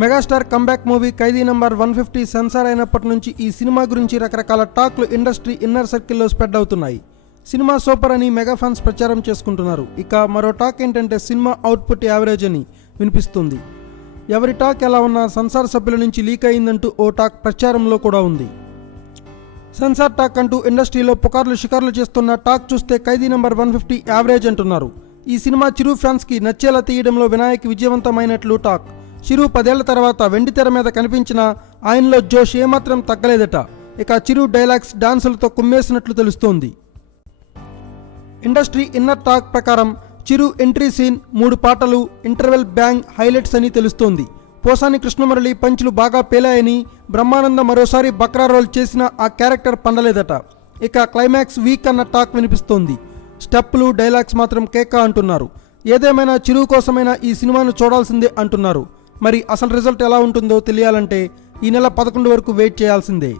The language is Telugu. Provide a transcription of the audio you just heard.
మెగాస్టార్ కంబ్యాక్ మూవీ ఖైదీ నంబర్ 150 సెన్సార్ అయినప్పటి నుంచి ఈ సినిమా గురించి రకరకాల టాక్లు ఇండస్ట్రీ ఇన్నర్ సర్కిల్లో స్ప్రెడ్ అవుతున్నాయి. సినిమా సూపర్ అని మెగా ఫ్యాన్స్ ప్రచారం చేసుకుంటున్నారు. ఇక మరో టాక్ ఏంటంటే సినిమా అవుట్పుట్ యావరేజ్ అని వినిపిస్తుంది. ఎవరి టాక్ ఎలా ఉన్నా సెన్సార్ సభ్యుల నుంచి లీక్ అయిందంటూ ఓ టాక్ ప్రచారంలో కూడా ఉంది. సెన్సార్ టాక్ అంటూ ఇండస్ట్రీలో పుకార్లు షికార్లు చేస్తున్న టాక్ చూస్తే ఖైదీ నంబర్ 150 యావరేజ్ అంటున్నారు. ఈ సినిమా చిరు ఫ్యాన్స్కి నచ్చేలా తీయడంలో వినాయక్ విజయవంతమైనట్లు టాక్. చిరు 10 ఏళ్ల తర్వాత వెండి తెర మీద కనిపించిన ఆయనలో జోష్ ఏమాత్రం తగ్గలేదట. ఇక చిరు డైలాగ్స్ డాన్సులతో కుమ్మేసినట్లు తెలుస్తోంది. ఇండస్ట్రీ ఇన్నర్ టాక్ ప్రకారం చిరు ఎంట్రీ సీన్ 3 పాటలు ఇంటర్వెల్ బ్యాంగ్ హైలైట్స్ అని తెలుస్తోంది. పోసాని కృష్ణమురళి పంచులు బాగా పేలాయని, బ్రహ్మానంద మరోసారి బక్రా రోల్ చేసిన ఆ క్యారెక్టర్ పండలేదట. ఇక క్లైమాక్స్ వీక్ అన్న టాక్ వినిపిస్తోంది. స్టెప్పులు డైలాగ్స్ మాత్రం కేక అంటున్నారు. ఏదేమైనా చిరు కోసమైనా ఈ సినిమాను చూడాల్సిందే అంటున్నారు. మరి అసలు రిజల్ట్ ఎలా ఉంటుందో తెలియాలంటే ఈ నెల 11 వరకు వెయిట్ చేయాల్సిందే.